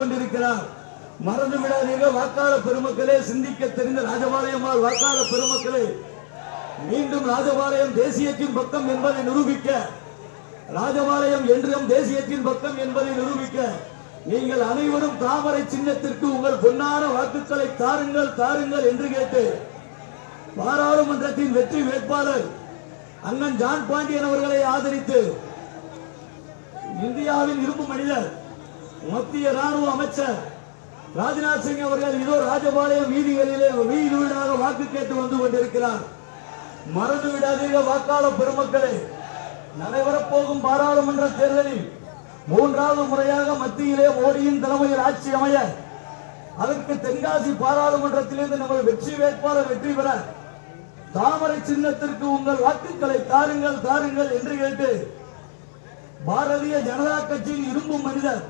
கொண்டிருக்கிறார். மறந்து விடாதீர்கள் வாக்காளர் பெருமக்களே, சிந்திக்க தெரிந்த ராஜபாளையமால் வாக்காளர் பெருமக்களே, மீண்டும் ராஜபாளையம் தேசியத்தின் பக்கம் என்பதை நிரூபிக்க, ராஜபாளையம் என்றும் தேசியத்தின் பக்கம் என்பதை நிரூபிக்க நீங்கள் அனைவரும் தாமரை சின்னத்திற்கு உங்கள் பொன்னான வாக்குகளை தாருங்கள் தாருங்கள் என்று கேட்டு பாராளுமன்றத்தின் வெற்றி வேட்பாளர் அண்ணன் ஜான் பாண்டியன் அவர்களை ஆதரித்து இந்தியாவின் இரும்பு மனிதர் மத்திய ராணுவ அமைச்சர் ராஜ்நாத் சிங் அவர்கள் இதோ ராஜபாளையம் வீதிகளிலே வீடு வீடாக வாக்கு கேட்டு வந்து கொண்டிருக்கிறார். மறந்து விடாதீர்கள் வாக்காளர் பெருமக்களே, நடைபெறப் போகும் பாராளுமன்ற தேர்தலில் மூன்றாவது முறையாக மத்தியிலே மோடியின் தலைமையில் ஆட்சி அமைய, அதற்கு தென்காசி பாராளுமன்றத்திலிருந்து நமது வெற்றி வேட்பாளர் வெற்றி பெற தாமரை சின்னத்திற்கு உங்கள் வாக்குகளை தாருங்கள் தாருங்கள் என்று கேட்டு பாரதிய ஜனதா கட்சியின் இரும்பு மனிதர்,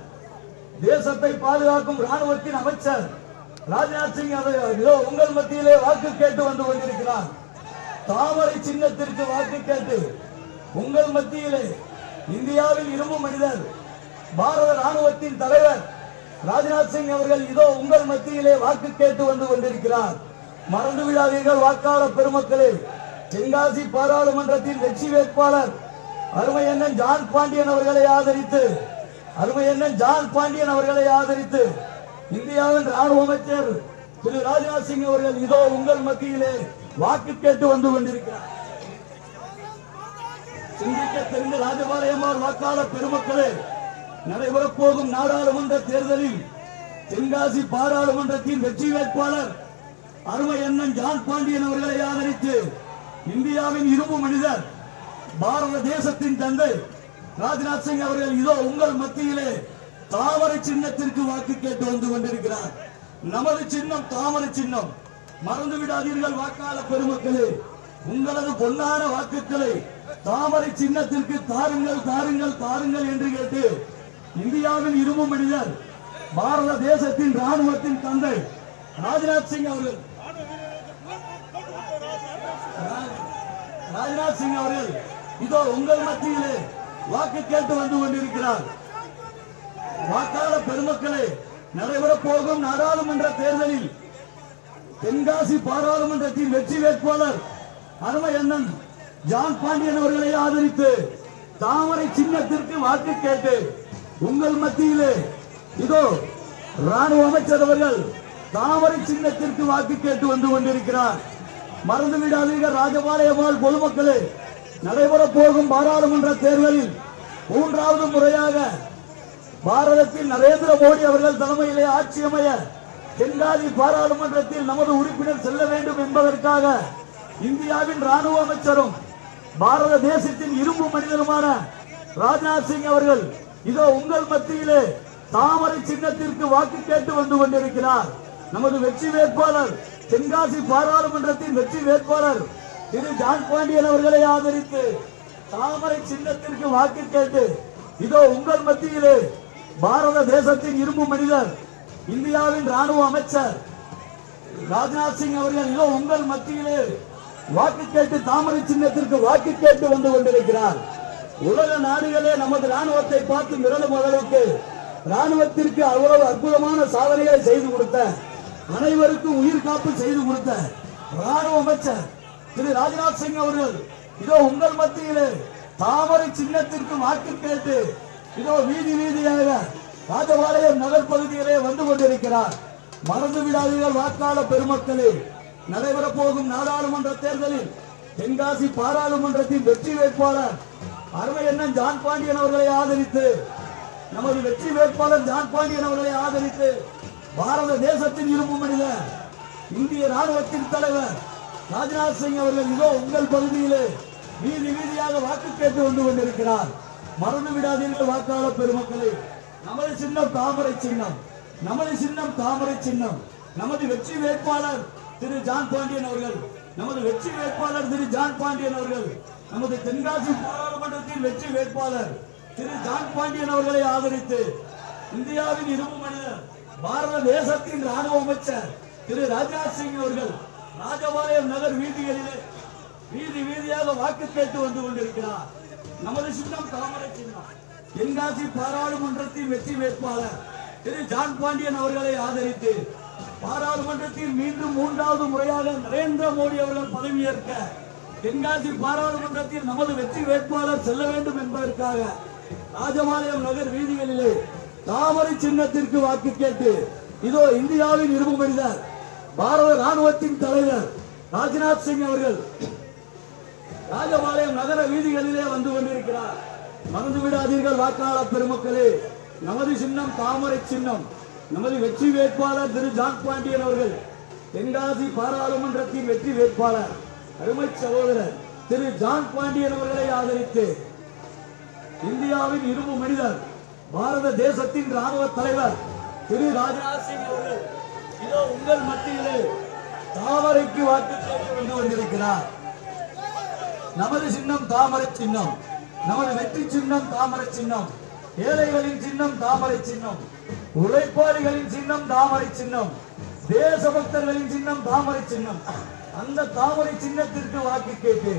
தேசத்தை பாதுகாக்கும் ராணுவத்தின் அமைச்சர் ராஜ்நாத் சிங் அவர்கள் உங்கள் மத்தியிலே வாக்கு கேட்டு வந்து கொண்டிருக்கிறார். தாமரை சின்னத்திற்கு வாக்கு கேட்டு உங்கள் மத்தியிலே இந்தியாவில் இரும்பு மனிதர் பாரத ராணுவத்தின் தலைவர் ராஜ்நாத் சிங் அவர்கள் இதோ உங்கள் மத்தியிலே வாக்கு கேட்டு வந்து கொண்டிருக்கிறார். மறந்து விடாதீர்கள் வாக்காளர் பெருமக்களே, தென்காசி பாராளுமன்றத்தின் வெற்றி வேட்பாளர் அருமை அண்ணன் ஜான் பாண்டியன் அவர்களை ஆதரித்து இந்தியாவின் ராணுவ அமைச்சர் திரு ராஜ்நாத் சிங் அவர்கள் இதோ உங்கள் மத்தியிலே வாக்கு கேட்டு வந்து கொண்டிருக்கிறார். சிந்திக்க தெரிந்த ராஜபாளையமார் வாக்காளர் பெருமக்களே, நடைபெறப் போகும் நாடாளுமன்ற தேர்தலில் தென்காசி பாராளுமன்றத்தின் வெற்றி வேட்பாளர் அருமை அண்ணன் ஜான் பாண்டியன் அவர்களை ஆதரித்து இந்தியாவின் இரும்பு மனிதர் பாரத தேசத்தின் தந்தை ராஜ்நாத் சிங் அவர்கள் இதோ உங்கள் மத்தியிலே தாமரை சின்னத்திற்கு வாக்கு கேட்டு வந்து கொண்டிருக்கிறார். நமது சின்னம் தாமரை சின்னம். மறந்து விடாதீர்கள் வாக்காளர் பெருமக்களே, உங்களது பொன்னான வாக்குகளை தாமரை சின்னத்திற்கு தாருங்கள் தாருங்கள் தாருங்கள் என்று கேட்டு இந்தியாவின் இரும்பு மனிதர் பாரத தேசத்தின் ராணுவத்தின் தந்தை ராஜ்நாத் சிங் அவர்கள் இதோ உங்கள் மத்தியிலே வாக்கு கேட்டு வந்து கொண்டிருக்கிறார். வாக்காளர் பெருமக்களே, நடைபெறப் போகும் நாடாளுமன்ற தேர்தலில் தென்காசி பாராளுமன்றத்தின் வெற்றி வேட்பாளர் அருமை அண்ணன் ஜான் பாண்டியன் அவர்களை ஆதரித்து தாமரை சின்னத்திற்கு வாக்கு கேட்டு உங்கள் மத்தியிலே இதோ ராணுவ அமைச்சர் அவர்கள் தாமரை சின்னத்திற்கு வாக்கு கேட்டு வந்து கொண்டிருக்கிறார். மறந்து விடாதீர்கள் ராஜபாளையமால் பொதுமக்களே, நடைபெறப் போகும் பாராளுமன்ற தேர்தலில் மூன்றாவது முறையாக பாரதத்தில் நரேந்திர மோடி அவர்கள் தலைமையிலே ஆட்சி அமைய தென்காசி பாராளுமன்றத்தில் நமது உறுப்பினர் செல்ல வேண்டும் என்பதற்காக இந்தியாவின் ராணுவ அமைச்சரும் பாரத தேசத்தின் இரும்பு மனிதருமான ராஜ்நாத் சிங் அவர்கள் இதோ உங்கள் மத்தியிலே தாமரை சின்னத்திற்கு வாக்கு கேட்டு வந்து கொண்டிருக்கிறார். நமது வெற்றி வேட்பாளர் தென்காசி பாராளுமன்றத்தின் வெற்றி வேட்பாளர் திரு ஜான் பாண்டியன் அவர்களை ஆதரித்து தாமரை சின்னத்திற்கு வாக்கு கேட்டு இதோ உங்கள் மத்தியிலே பாரத தேசத்தின் இரும்பு மனிதர் இந்தியாவின் ராணுவ அமைச்சர் ராஜ்நாத் சிங் அவர்கள் இதோ உங்கள் மத்தியிலே வாக்கு கேட்டு தாமரை சின்னத்திற்கு வாக்கு கேட்டு வந்து கொண்டிருக்கிறார். உலக நாடுகளே நமது ராணுவத்தை பார்த்து மிரளும் அளவுக்கு ராணுவத்திற்கு அவ்வளவு அற்புதமான சாதனைகளை செய்து கொடுத்த, அனைவருக்கும் உயிர் காப்பு செய்து கொடுத்த ராணுவ அமைச்சர் திரு ராஜ்நாத் சிங் அவர்கள் இதோ உங்கள் மத்தியிலே தாமரை சின்னத்திற்கு வாக்கு கேட்டு இதோ வீதி வீதியாக ராஜபாளையம் நகர் பகுதியிலே வந்து கொண்டிருக்கிறார். மறந்து விடாதீர்கள் வாக்காளர் பெருமக்களே, நடைபெறப் போகும் நாடாளுமன்ற தேர்தலில் தென்காசி பாராளுமன்றத்தின் வெற்றி வேட்பாளர் அருமை அண்ணன் ஜான் பாண்டியன் அவர்களை ஆதரித்து நமது வெற்றி வேட்பாளர் ஜான் பாண்டியன் அவர்களை ஆதரித்து பாரத தேசத்தின் இரும்பு மனிதர் இந்திய ராணுவத்தின் தலைவர் ராஜ்நாத் சிங் அவர்கள் இதோ உங்கள் பகுதியிலே வீதி வீதியாக வாக்கு கேட்டு வந்து கொண்டிருக்கிறார். மறந்து விடாதீர்கள் வாக்காளர் பெருமக்களே, நமது சின்னம் தாமரை சின்னம், நமது சின்னம் தாமரை சின்னம். நமது வெற்றி வேட்பாளர் திரு ஜான் பாண்டியன் அவர்கள் நமது தென்காசி பாராளுமன்றத்தின் வெற்றி வேட்பாளர் திரு ஜான் பாண்டியன் அவர்களை ஆதரித்து இந்தியாவின் இரும்பு மனிதர் பாரத தேசத்தின் ராணுவ அமைச்சர் திரு ராஜ்நாத் சிங் அவர்கள் ராஜபாளையம் நகர் வீதிகளிலே வீதி வீதியாக வாக்கு கேட்டு வந்து கொண்டிருக்கிறார். நமது சின்னம் தாமரை சின்னம். தென்காசி பாராளுமன்றத்தின் வெற்றி வேட்பாளர் திரு ஜான் பாண்டியன் அவர்களை ஆதரித்து பாராளுமன்றத்தில் மீண்டும் 3வது முறையாக நரேந்திர மோடி அவர்கள் பதவியேற்க தென்காசி பாராளுமன்றத்தில் நமது வெற்றி வேட்பாளர் செல்ல வேண்டும் என்பதற்காக ராஜபாளையம் நகர் வீதிகளிலே தாமரை சின்னத்திற்கு வாக்கு கேட்டு இதோ இந்தியாவின் இரும்பு மனிதர் பாரத ராணுவத்தின் தலைவர் ராஜ்நாத் சிங் அவர்கள் ராஜபாளையம் நகர வீதிகளிலே வந்து கொண்டிருக்கிறார். மறந்து விடாதீர்கள் வாக்காளர் பெருமக்களே, நமது சின்னம் தாமரை சின்னம். நமது வெற்றி வேட்பாளர் திரு ஜான் பாண்டியன் அவர்கள் தென்காசி பாராளுமன்றத்தின் வெற்றி வேட்பாளர் அருமை சகோதரர் திரு ஜான் பாண்டியன் அவர்களை ஆதரித்து இந்தியாவின் இரும்பு மனிதர் பாரத தேசத்தின் ராணுவ தலைவர் திரு ராஜ்நாத் சிங் அவர்கள் இதோ உங்கள் மத்தியிலே தாமரைக்கு வாக்கு கேட்டு வந்து கொண்டிருக்கிறார். நமது சின்னம் தாமரை சின்னம், நமது வெற்றி சின்னம் தாமரை சின்னம், ஏழைகளின் சின்னம் தாமரை சின்னம், உழைப்பாளிகளின் சின்னம் தாமரை சின்னம், தேசபக்தர்களின் சின்னம் தாமரை சின்னம். அந்த தாமரை சின்னத்திற்கு வாக்கு கேட்டு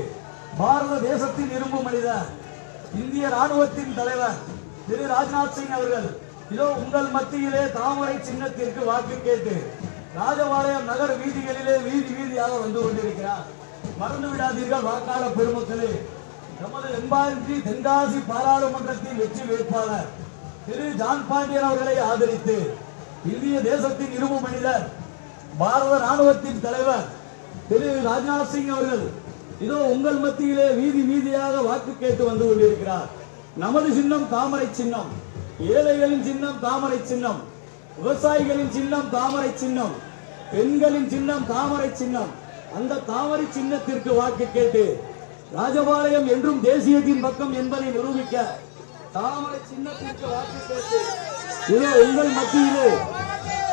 பாரத தேசத்தின் இரும்பு மனிதர் இந்திய ராணுவத்தின் தலைவர் திரு ராஜ்நாத் சிங் அவர்கள் இதோ உங்கள் மத்தியிலே தாமரை சின்னத்திற்கு வாக்கு கேட்டு ராஜபாளையம் நகர வீதிகளிலே வீதி வீதியாக வந்து கொண்டிருக்கிறார். மறந்து விடாதீர்கள் வாக்காளர் பெருமக்களே, நமது வெம்பாயின்றி தென்காசி பாராளுமன்றத்தின் வெற்றி வேட்பாளர் திரு ஜான் பாண்டியன் அவர்களை ஆதரித்து இந்திய தேசத்தின் இரும்பு மனிதர் பாரத ராணுவத்தின் தலைவர் திரு ராஜ்நாத் சிங் அவர்கள் இதோ உங்கள் மத்தியிலே வீதி வீதியாக வாக்கு கேட்டு வந்து கொண்டிருக்கிறார். நமது சின்னம் தாமரை சின்னம், ஏழைகளின் சின்னம் தாமரை சின்னம், விவசாயிகளின் சின்னம் தாமரை சின்னம், பெண்களின் சின்னம் தாமரை சின்னம். அந்த தாமரை சின்னத்திற்கு வாக்கு கேட்டு ராஜபாளையம் என்றும் தேசியத்தின் பக்கம் என்பதை நிரூபிக்க தாமரை சின்னத்திற்கு வாக்கு கேட்டு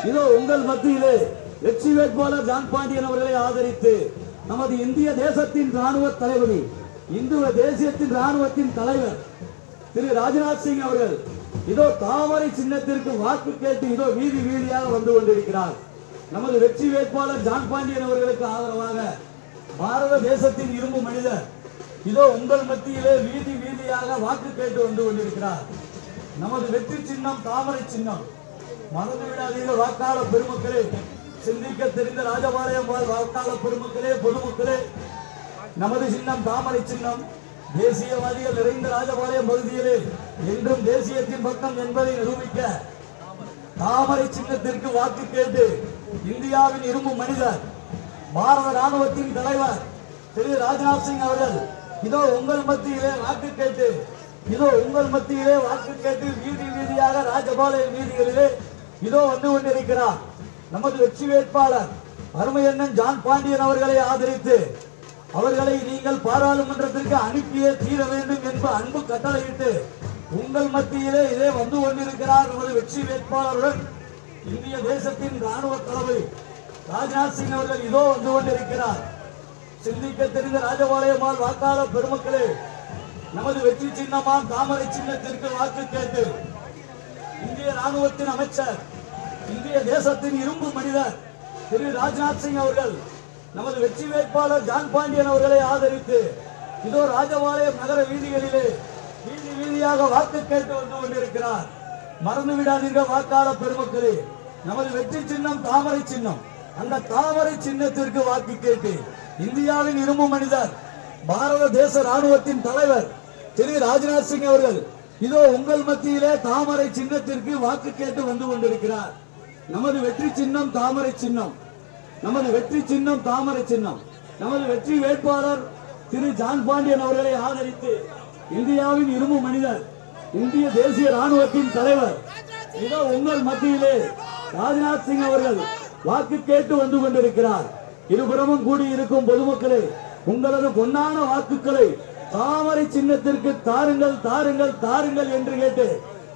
இதோ உங்கள் மத்தியிலே வெற்றி வேட்பாளர் ஜான் பாண்டியன் அவர்களை ஆதரித்து நமது இந்திய தேசத்தின் ராணுவ தளபதி இந்து தேசியத்தின் ராணுவத்தின் தலைவர் திரு ராஜ்நாத் சிங் அவர்கள் இதோ தாமரை சின்னத்திற்கு வாக்கு கேட்டு இதோ வீதி வீதியாக வந்து கொண்டிருக்கிறார். நமது வெற்றி வேட்பாளர் ஜான் பாண்டியன் அவர்களுக்கு ஆதரவாக பாரத தேசத்தின் இரும்பு மனிதர் இதோ உங்கள் மத்தியிலே வீதி வீதியாக வாக்கு கேட்டு வந்து கொண்டிருக்கிறார். நமது வெற்றி சின்னம் தாமரை சின்னம். மறந்து விடாதீர்கள் வாக்காளர் பெருமக்களே, சிந்திக்க தெரிந்த ராஜபாளையம் வாக்காளர் பெருமக்களே, பொதுமக்களே, நமது சின்னம் தாமரை சின்னம். தேசியவாதிகள் நிறைந்த ராஜபாளையம் பகுதியிலே என்றும் தேசியத்தின் பக்கம் என்பதை நிரூபிக்க தாமரை சின்னத்திற்கு வாக்கு கேட்டு இந்தியாவின் இரும்பு மனிதர் பாரத ராணுவத்தின் தலைவர் திரு ராஜ்நாத் சிங் அவர்கள் இதோ உங்கள் மத்தியிலே வாக்கு கேட்டு வீதி வீதியாக ராஜபாளையம் வீதிகளிலே இதோ வந்து கொண்டிருக்கிறார். நமது வெற்றி வேட்பாளர் அருமை அண்ணன் ஜான் பாண்டியன் அவர்களை ஆதரித்து அவர்களை நீங்கள் பாராளுமன்றத்திற்கு அனுப்பியே தீர வேண்டும் என்று அன்பு கட்டளையிட்டு உங்கள் மத்தியிலே இதே வந்து கொண்டிருக்கிறார். நமது வெற்றி வேட்பாளருடன் இந்திய தேசத்தின் ராணுவ தளபதி ராஜ்நாத் சிங் அவர்கள் இதோ வந்து கொண்டிருக்கிறார். சிந்திக்க தெரிந்த ராஜபாளையமால் வாக்காளர் பெருமக்களே, நமது வெற்றி சின்னமாம் தாமரை சின்னத்திற்கு வாக்கு கேட்டு இந்திய ராணுவத்தின் அமைச்சர் இந்திய தேசத்தின் இரும்பு மனிதர் திரு ராஜ்நாத் சிங் அவர்கள் நமது வெற்றி வேட்பாளர் ஜான் பாண்டியன் அவர்களை ஆதரித்து இதோ ராஜபாளையம் நகர வீதிகளிலே வீதி வீதியாக வாக்கு கேட்டு வந்து கொண்டிருக்கிறார். மறந்து விடாதீர்கள் வாக்காளர் பெருமக்களே, நமது வெற்றி சின்னம் தாமரை சின்னம். அந்த தாமரை சின்னத்திற்கு வாக்கு கேட்டு இந்தியாவின் இரும்பு மனிதர் பாரத தேச ராணுவத்தின் தலைவர் திரு ராஜ்நாத் சிங் அவர்கள் இதோ உங்கள் மத்தியிலே தாமரை சின்னத்திற்கு வாக்கு கேட்டு வந்து கொண்டிருக்கிறார். நமது வெற்றி சின்னம் தாமரை சின்னம். நமது வெற்றி சின்னம் தாமரை சின்னம். நமது வெற்றி வேட்பாளர் திரு ஜான் பாண்டியன் அவர்களை ஆதரித்து இந்தியாவின் இரும்பு மனிதர் இந்திய தேசிய ராணுவத்தின் தலைவர் இதோ உங்கள் மத்தியிலே ராஜ்நாத் சிங் அவர்கள் வாக்கு கேட்டு வந்து கொண்டிருக்கிறார். இருபுறமும் கூடியிருக்கும் பொதுமக்களே, உங்களது பொன்னான வாக்குகளை தாமரை சின்னத்திற்கு தாருங்கள் தாருங்கள் தாருங்கள் என்று கேட்டு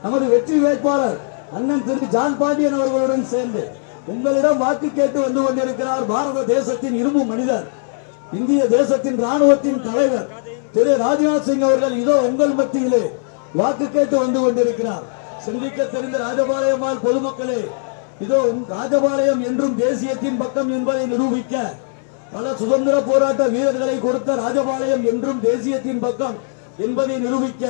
நமது வெற்றி வேட்பாளர் அண்ணன் திரு ஜான் பாண்டியன் அவர்களுடன் சேர்ந்து உங்களிடம் வாக்கு கேட்டு வந்து கொண்டிருக்கிறார் பாரத தேசத்தின் இரும்பு மனிதர் இந்திய தேசத்தின் ராணுவத்தின் தலைவர் திரு ராஜ்நாத் சிங் அவர்கள் இதோ உங்கள் மத்தியிலே வாக்கு கேட்டு வந்து கொண்டிருக்கிறார். சிந்திக்க தெரிந்த ராஜபாளையமால் பொதுமக்களே, இதோ ராஜபாளையம் என்றும் தேசியத்தின் பக்கம் என்பதை நிரூபிக்க பல சுதந்திர போராட்ட வீரர்களை கொடுத்த ராஜபாளையம் என்றும் தேசியத்தின் பக்கம் என்பதை நிரூபிக்க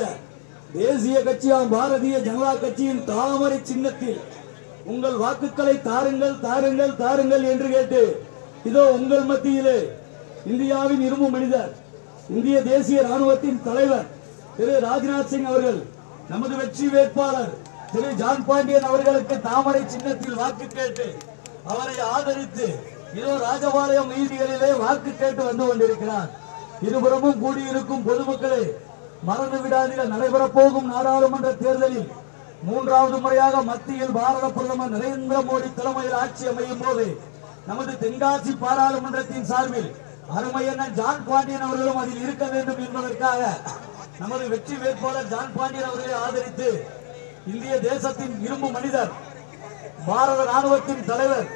தேசிய கட்சியாம் பாரதிய ஜனதா கட்சியின் தாமரை சின்னத்தில் உங்கள் வாக்குகளை தாருங்கள் தாருங்கள் தாருங்கள் என்று கேட்டு இதோ உங்கள் மத்தியிலே இந்தியாவின் இரும்பு மனிதர், இந்திய தேசிய ராணுவத்தின் தலைவர் திரு ராஜ்நாத் சிங் அவர்கள், நமது வெற்றி வேட்பாளர் திரு ஜான் பாண்டியன் அவர்களுக்கு தாமரை சின்னத்தில் வாக்கு கேட்டு அவரை ஆதரித்து இதோ ராஜபாளையம் வீதிகளிலே வாக்கு கேட்டு வந்து கொண்டிருக்கிறார். இருபுறமும் கூடியிருக்கும் பொதுமக்களே, மறந்து விடாதீர்கள், நடைபெறப் போகும் நாடாளுமன்ற தேர்தலில் 3வது முறையாக மத்தியில் பாரத பிரதமர் நரேந்திர மோடி தலைமையில் ஆட்சி அமையும் போது நமது தென்காசி பாராளுமன்றத்தின் சார்பில் அருமையண்ணன் ஜான் பாண்டியன் அவர்களும் அதில் இருக்க வேண்டும் என்பதற்காக நமது வெற்றி வேட்பாளர் ஜான் பாண்டியன் அவர்களை ஆதரித்து இந்திய தேசத்தின் இரும்பு மனிதர், பாரத ராணுவத்தின் தலைவர்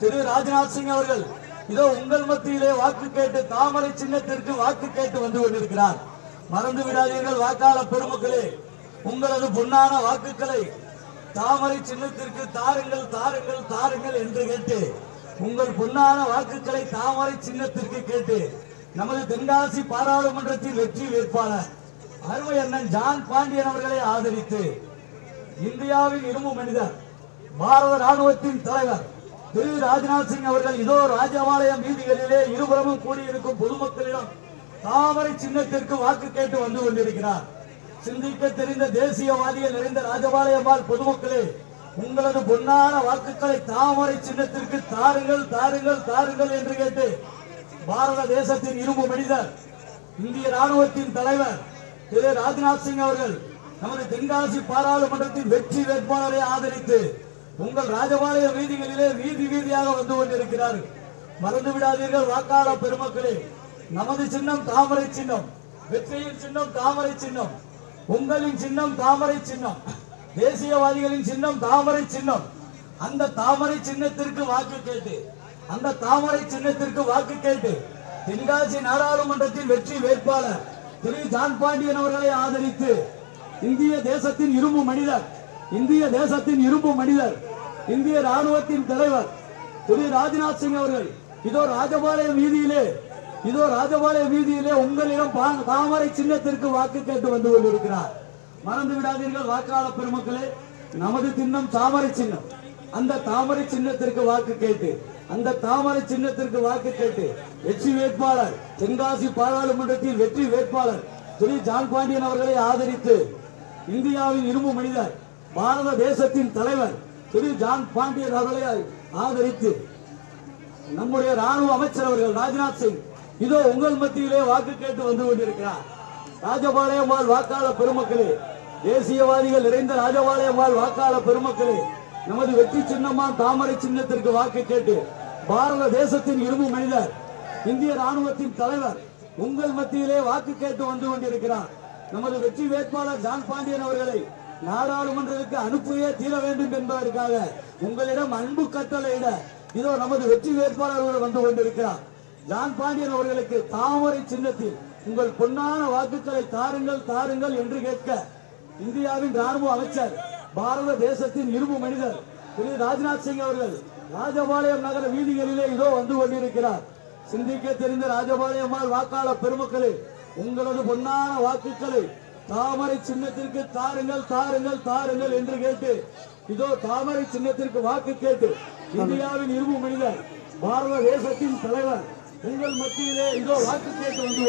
திரு ராஜ்நாத் சிங் அவர்கள் இதோ உங்கள் மத்தியிலே வாக்கு கேட்டு தாமரை சின்னத்திற்கு வாக்கு கேட்டு வந்து கொண்டிருக்கிறார். மறந்து விடாதீர்கள் வாக்காளர் பெருமக்களே, உங்களது பொன்னான வாக்குகளை தாமரை சின்னத்திற்கு தாருங்கள் தாருங்கள் தாருங்கள் என்று கேட்டு உங்கள் பொன்னான வாக்குகளை தாமரை சின்னத்திற்கு கேட்டு நமது தென்காசி பாராளுமன்றத்தின் வெற்றி வேட்பாளர் அருமை அண்ணன் ஜான் பாண்டியன் அவர்களை ஆதரித்து இந்தியாவின் இரும்பு மனிதர், பாரத ராணுவத்தின் தலைவர் திரு ராஜ்நாத் சிங் அவர்கள் இதோ ராஜபாளையம் வீதிகளிலே இருபுறமும் கூடியிருக்கும் பொதுமக்களிடம் தாமரை சின்னத்திற்கு வாக்கு கேட்டு வந்து கொண்டிருக்கிறார். சிந்திக்க தெரிந்த தேசியவாதிகள் நிறைந்த ராஜபாளையம் பொதுமக்களே, உங்களது பொன்னான வாக்குகளை தாமரை சின்னத்திற்கு தாருங்கள் தாருங்கள் தாருங்கள் என்று கேட்டு பாரத தேசத்தின் இரும்பு மனிதர், இந்திய ராணுவத்தின் தலைவர் திரு ராஜ்நாத் சிங் அவர்கள் நமது தென்காசி பாராளுமன்றத்தின் வெற்றி வேட்பாளரை ஆதரித்து உங்கள் ராஜபாளைய வீதிகளிலே வீதி வீதியாக வந்து கொண்டிருக்கிறார்கள். மறந்து விடாதீர்கள் வாக்காளர் பெருமக்களே, நமது சின்னம் தாமரை சின்னம், வெற்றியின் சின்னம் தாமரை சின்னம், உங்களின் சின்னம் தாமரை சின்னம், தேசியவாதிகளின் சின்னம் தாமரை சின்னம். அந்த தாமரை சின்னத்திற்கு வாக்கு கேட்டு அந்த தாமரை சின்னத்திற்கு வாக்கு கேட்டு தென்காசி நாடாளுமன்றத்தின் வெற்றி வேட்பாளர் திரு ஜான் பாண்டியன் அவர்களை ஆதரித்து இந்திய தேசத்தின் இரும்பு மனிதர், இந்திய தேசத்தின் இரும்பு மனிதர், இந்திய ராணுவத்தின் தலைவர் திரு ராஜ்நாத் சிங் அவர்கள் இதோ ராஜபாளையம் வீதியிலே உங்களிடம் தாமரை சின்னத்திற்கு வாக்கு கேட்டு வந்து கொண்டிருக்கிறார். மறந்து விடாதீர்கள் வாக்காளர் பெருமக்களே, நமது சின்னம் தாமரை சின்னம். அந்த தாமரை சின்னத்திற்கு வாக்கு கேட்டு அந்த தாமரை சின்னத்திற்கு வாக்கு கேட்டு வெற்றி வேட்பாளர் தென்காசி பாராளுமன்றத்தில் வெற்றி வேட்பாளர் திரு ஜான் பாண்டியன் அவர்களை ஆதரித்து இந்தியாவின் இரும்பு மனிதர், பாரத தேசத்தின் தலைவர் திரு ஜான் பாண்டியன் அவர்களை ஆதரித்து நம்முடைய ராணுவ அமைச்சர் அவர்கள் ராஜ்நாத் சிங் இதோ உங்கள் மத்தியிலே வாக்கு கேட்டு வந்து கொண்டிருக்கிறார். ராஜபாளையம் வாக்காளர் பெருமக்களே, தேசியவாதிகள் நிறைந்த ராஜபாளையம் வாக்காளர் பெருமக்களே, நமது வெற்றி சின்னமான தாமரை சின்னத்திற்கு வாக்கு கேட்டு பாரத தேசத்தின் இரும்பு மனிதர், இந்திய ராணுவத்தின் தலைவர் உங்கள் மத்தியிலே வாக்கு கேட்டு வந்து கொண்டிருக்கிறார். நமது வெற்றி வேட்பாளர் ஜான் பாண்டியன் அவர்களை நாடாளுமன்றத்துக்கு அனுப்பியே தீர வேண்டும் என்பதற்காக உங்களிடம் அன்பு கட்டளையிட இதோ நமது வெற்றி வேட்பாளர்கள் வந்து கொண்டிருக்கிறார். ஜான் பாண்டியன் அவர்களுக்கு தாமரை சின்னத்தில் உங்கள் பொன்னான வாக்குகளை தாருங்கள் தாருங்கள் என்று கேட்க இந்தியாவின் ராணுவ அமைச்சர், பாரத தேசத்தின் இரும்பு மனிதர் திரு ராஜ்நாத் சிங் அவர்கள் ராஜபாளையம் நகர வீதிகளிலே இதோ வந்து கொண்டிருக்கிறார். சிந்திக்க தெரிந்த ராஜபாளையம் வாக்காளர் பெருமக்களே, உங்களது பொன்னான வாக்குகளை தாமரை சின்னத்திற்கு தாருங்கள் தாருங்கள் தாருங்கள் என்று கேட்டு இதோ தாமரை சின்னத்திற்கு வாக்கு கேட்டு இந்தியாவின் இரும்பு மனிதர், பாரத தேசத்தின் தலைவர் உங்கள் மத்தியிலே இதோ வாக்கு கேட்டு வந்து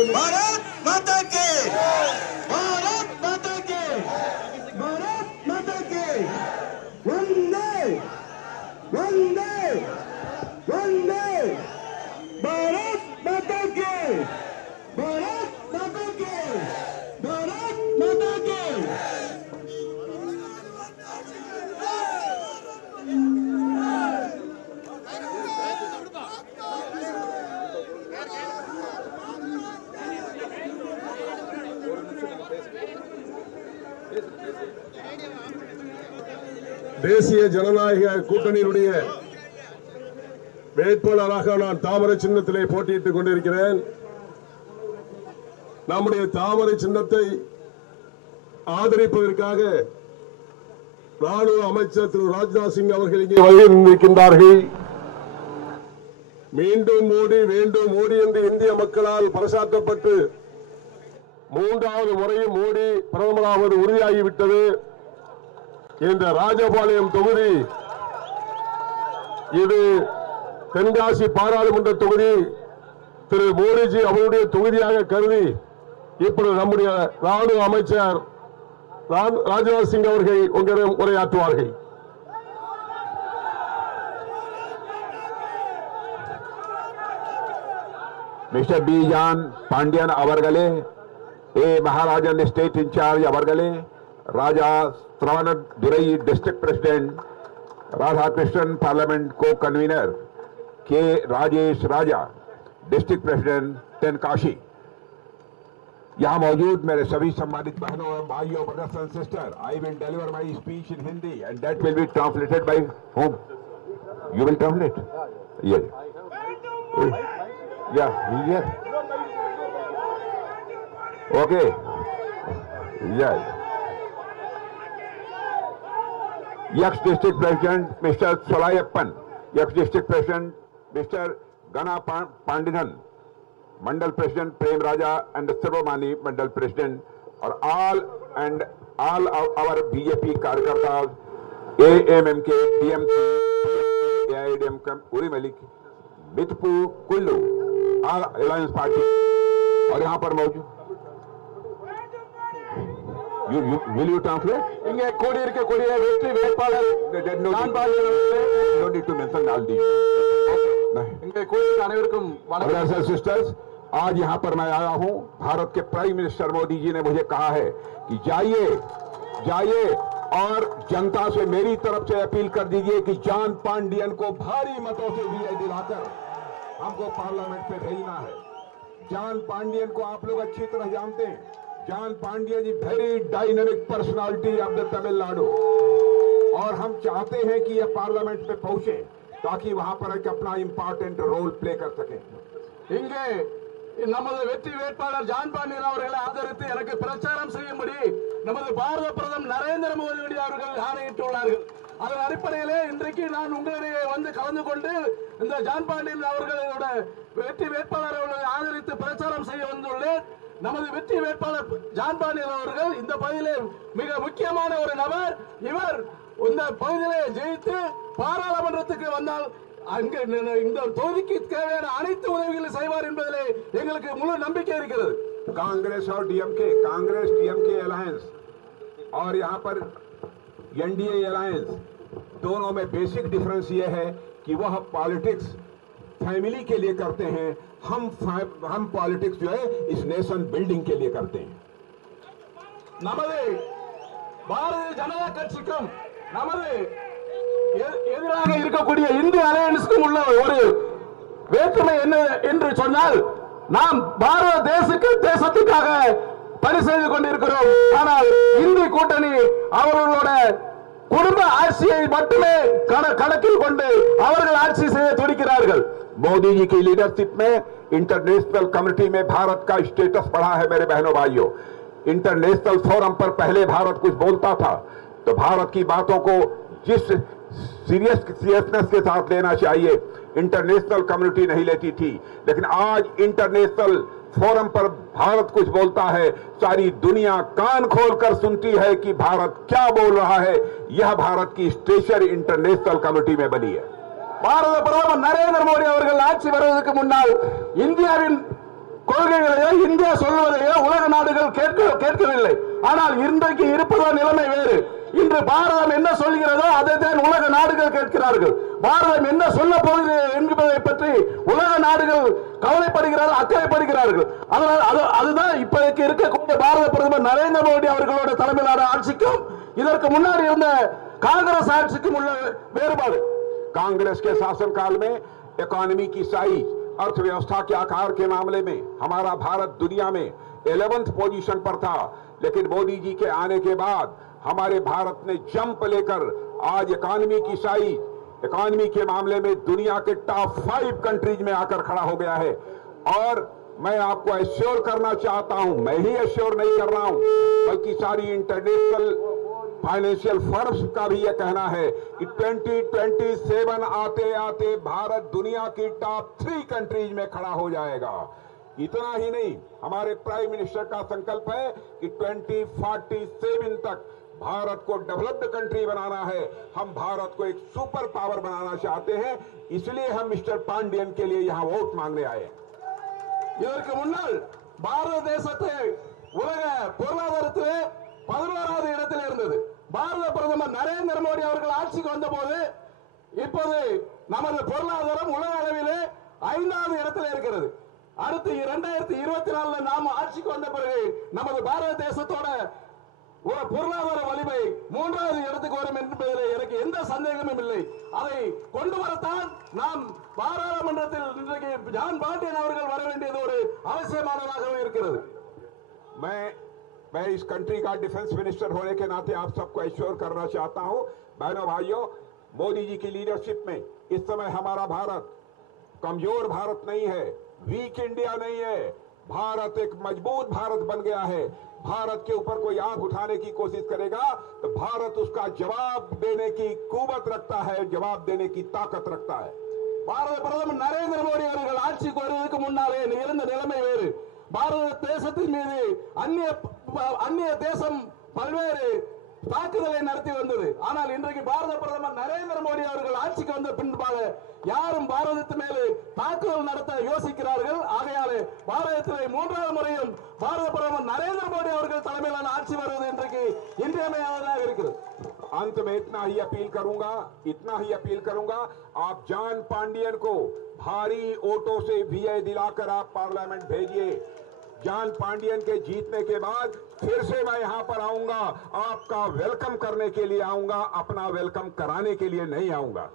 தேசிய ஜனநாயக கூட்டணியினுடைய வேட்பாளராக நான் தாமரை சின்னத்திலே போட்டியிட்டுக் கொண்டிருக்கிறேன். நம்முடைய தாமரை சின்னத்தை ஆதரிப்பதற்காக ராணுவ அமைச்சர் திரு ராஜ்நாத் சிங் அவர்கள் இங்கே வருகின்றார்கள். மீண்டும் மோடி வேண்டும் மோடி என்று இந்திய மக்களால் பறைசாற்றப்பட்டு 3வது முறையும் மோடி பிரதமராவது உறுதியாகிவிட்டது. இந்த ராஜபாளையம் தொகுதி இது தென்காசி பாராளுமன்ற தொகுதி திரு மோடிஜி அவருடைய தொகுதியாக கருதி இப்பொழுது நம்முடைய ராணுவ அமைச்சர் ராஜ்நாத் சிங் அவர்கள் உங்களிடம் உரையாற்றுவார்கள். Mr. B. Jan Pandian Avargale, A. Maharajan State in Charge Avargale, Raja Stravanad Durai District President, Radha Krishnan Parliament Co-Convener, K. Rajesh Raja, District President, Tenkashi. यहाँ मौजूद मेरे सभी सम्मानित बहनों और भाइयों, brothers and sisters, I will deliver my speech in Hindi and that will be translated by whom? You will translate? Yes. Yeah, here. Okay. Yes. Ex-District President Mr. Solayappan, ex-District President Mr. Gana Pandinan, Mandal President Prem Raja and Sarvamani Mandal President, or all our BJP Karyakartas, AMMK, TMC, AIDMK, Uri Malik, Mitpu, Kullu, all Alliance Party, और यहाँ पर मौजूद will you translate? இங்கே கூடிய வெற்றி வேட்பாளர் No need to mention all these. இங்கே கூடிய அனைவருக்கும் Brothers and sisters, आज यहाँ पर मैं आया हूँ. भारत के प्राइम मिनिस्टर मोदी जी ने मुझे कहा है कि जाइए और जनता से मेरी तरफ से अपील कर दीजिए कि जान पांडियन को भारी मतों से विजय दिलाकर हमको पार्लियामेंट पे भेजना है. जान पांडियन को आप लोग अच्छी तरह जानते हैं. John Pandian ji very dynamic personality of the Tamil Nadu, और हम चाहते हैं कि यह पार्लियामेंट पे पहुंचे ताकि वहां पर एक अपना इंपॉर्टेंट रोल प्ले कर सके. இங்கே நமது வெற்றி வேட்பாளர் ஜான் பாண்டியன் அவர்களை ஆதரித்து எனக்கு பிரச்சாரம் செய்யும்படி நமது பாரத பிரதமர் நரேந்திர மோடி அவர்கள் ஆணையிட்டுள்ளார்கள். அதன் அடிப்படையிலே இன்றைக்கு நான் உங்களிடையே வந்து கலந்து கொண்டு இந்த ஜான் பாண்டியன் அவர்களோட வெற்றி வேட்பாளர் அவர்களை ஆதரித்து பிரச்சாரம் செய்ய வந்துள்ளேன். நமது வெற்றி வேட்பாளர் ஜான் பாண்டியன் அவர்கள் இந்த பகுதியிலே மிக முக்கியமான ஒரு நபர். இவர் இந்த பகுதியிலே ஜெயித்து பாராளுமன்றத்துக்கு வந்தால் அங்கு இந்த தொகுதிக்கு தேவையான அனைத்து உதவிகளை செய்வார் என்பதிலே எங்களுக்கு முழு நம்பிக்கை இருக்கிறது. कांग्रेस और डीएमके, कांग्रेस डीएमके अलायंस और यहाँ पर एनडीए अलायंस, दोनों में बेसिक डिफरेंस ये है कि वह पॉलिटिक्स फैमिली के लिए करते हैं, हम पॉलिटिक्स जो है इस नेशन बिल्डिंग के लिए करते हैं. நமது பாரதிய ஜனதா கட்சிக்கும் நமது எதிராக இருக்கக்கூடிய இந்திய அலையன்ஸுக்கும் உள்ள ஒரு வேற்றுமை என்ன என்று சொன்னால், நாம் பாரத தேசத்துக்காக பணி செய்து கொண்டிருக்கிறோம். ஆனால் இந்திய கூட்டணி அவர்களோட குடும்ப ஆட்சியை மட்டுமே கணக்கில் கொண்டு அவர்கள் ஆட்சி செய்ய துடிக்கிறார்கள். मोदी जी की लीडरशिप में इंटरनेशनल कम्युनिटी में भारत का स्टेटस बढ़ा है. मेरे बहनों भाइयों, इंटरनेशनल फोरम पर पहले भारत कुछ बोलता था तो भारत की बातों को जिस सीरियसनेस के साथ लेना चाहिए इंटरनेशनल कम्युनिटी नहीं लेती थी, लेकिन आज इंटरनेशनल फोरम पर भारत कुछ बोलता है, सारी दुनिया कान खोलकर सुनती है कि भारत क्या बोल रहा है. यह भारत की स्टेचर इंटरनेशनल कम्युनिटी में बनी है. பாரத பிரதமர் நரேந்திர மோடி அவர்கள் ஆட்சி வருவதற்கு முன்னால் இந்தியாவின் கொள்கைகளையோ இந்தியா சொல்வதையோ உலக நாடுகள் கேட்கவில்லை. ஆனால் இன்றைக்கு இருப்பதோ நிலைமை வேறு. இன்று பாரதம் என்ன சொல்கிறதோ அதை தான் உலக நாடுகள் கேட்கிறார்கள். பாரதம் என்ன சொல்ல போகிறது என்பதை பற்றி உலக நாடுகள் கவலைப்படுகிறார்கள், அக்கறைப்படுகிறார்கள். அதனால் அதுதான் இப்போதைக்கு இருக்கக்கூடிய பாரத பிரதமர் நரேந்திர மோடி அவர்களோட தலைமையிலான ஆட்சிக்கும் இதற்கு முன்னாடி இருந்த காங்கிரஸ் ஆட்சிக்கும் உள்ள வேறுபாடு. कांग्रेस के शासनकाल में इकोनॉमी की साइज, अर्थव्यवस्था के आकार के मामले में हमारा भारत दुनिया में 11th पोजीशन पर था, लेकिन मोदी जी के आने के बाद हमारे भारत ने जंप लेकर आज इकोनॉमी की साइज, इकोनॉमी के मामले में दुनिया के टॉप 5 कंट्रीज में आकर खड़ा हो गया है. और मैं आपको एश्योर करना चाहता हूं, मैं ही एश्योर नहीं कर रहा हूं बल्कि सारी इंटरनेशनल फाइनेंशियल फर्म्स का भी यह कहना है कि 2027 आते आते भारत दुनिया की टॉप 3 कंट्रीज में खड़ा हो जाएगा. इतना ही नहीं, हमारे प्राइम मिनिस्टर का संकल्प है कि 2047 तक भारत को डेवलप्ड कंट्री बनाना है, हम भारत को एक सुपर पावर बनाना चाहते हैं, इसलिए हम मिस्टर पांडियन के लिए यहां वोट मांगने आए। இதற்கு முன்னால் பாரத தேசத்தை உலக பொருளாதாரத்திலே 11வது இடத்தில் இருந்தது. பாரத பிரதமர் நரேந்திர மோடி அவர்கள் ஆட்சிக்கு வந்தபோது இப்போது நமது பொருளாதாரம் உலக அளவிலே 5வது இடத்தில் இருக்கிறது. அடுத்து 2024 நாம் ஆட்சிக்கு வந்த பிறகு நமது பாரத தேசத்தோட ஒரு பொருளாதார வலிமை 3வது இடத்துக்கு வரும் என்பதில் எனக்கு எந்த சந்தேகமும் இல்லை. அதை கொண்டு வரத்தான் நாம் பாராளுமன்றத்தில் இன்றைக்கு ஜான் பாண்டியன் அவர்கள் வர வேண்டியது ஒரு அவசியமானதாக இருக்கிறது. मैं इस कंट्री का डिफेंस मिनिस्टर होने के नाते आप सबको एश्योर करना चाहता हूं, बहनों भाइयों, मोदी जी की लीडरशिप में इस समय हमारा भारत कमजोर भारत नहीं है, वीक इंडिया नहीं है, भारत एक मजबूत भारत बन गया है। भारत के ऊपर कोई आंख उठाने की कोशिश करेगा तो भारत उसका जवाब देने की कुवत रखता है, जवाब देने की ताकत रखता है। பாரத பிரதமர் நரேந்திர மோடி அவர்கள் ஆட்சிக்கு வருவதற்கு முன்னாலே இருந்த நிலைமை வேறு. பாரத தேசத்தின் மீது அந்நிய தேசம் பல்வேறு தாக்குதலை நடத்தி வந்தது. ஆனால் இன்றைக்கு பாரத பிரதமர் நரேந்திர மோடி அவர்கள் ஆட்சிக்கு வந்த பின்பாக யாரும் பாரதத்து மேலே தாக்குதல் நடத்த யோசிக்கிறார்கள். ஆகையாலே பாரதத்திலே 3வது முறையும் பாரத பிரதமர் நரேந்திர மோடி அவர்கள் தலைமையிலான ஆட்சி வருவது இன்றைக்கு இன்றியமையாததாக இருக்கிறது. अंत में इतना ही अपील करूंगा, आप जान पांडियन को भारी वोटों से विजय दिलाकर आप पार्लियामेंट भेजिए। जान पांडियन के जीतने के बाद फिर से मैं यहां पर आऊंगा, आपका वेलकम करने के लिए आऊंगा, अपना वेलकम कराने के लिए नहीं आऊंगा।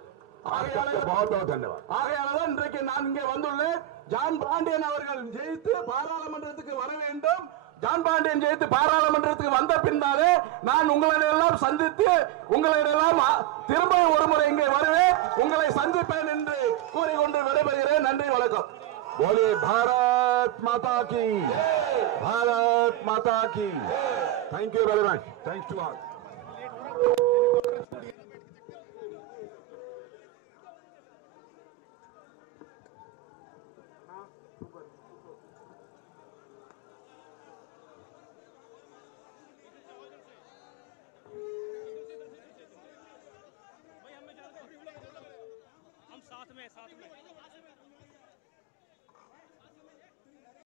बहुत बहुत धन्यवाद। ஆகையால்தான் இன்றைக்கு நான் இங்கே வந்துள்ளேன். ஜான் பாண்டியன் அவர்கள் ஜெயித்து பாராளுமன்றத்துக்கு வர வேண்டும். ஜான் பாண்டியன் ஜெயித்து பாராளுமன்றத்துக்கு வந்த பின்னாலே நான் உங்களிடம் சந்தித்து உங்களிடம் திரும்ப ஒரு முறை இங்கே வருவேன், உங்களை சந்திப்பேன் என்று கூறிக்கொண்டு விடைபெறுகிறேன். நன்றி, வணக்கம். बोलिए भारत माता की, भारत माता की। Thank you very much. Thanks to all.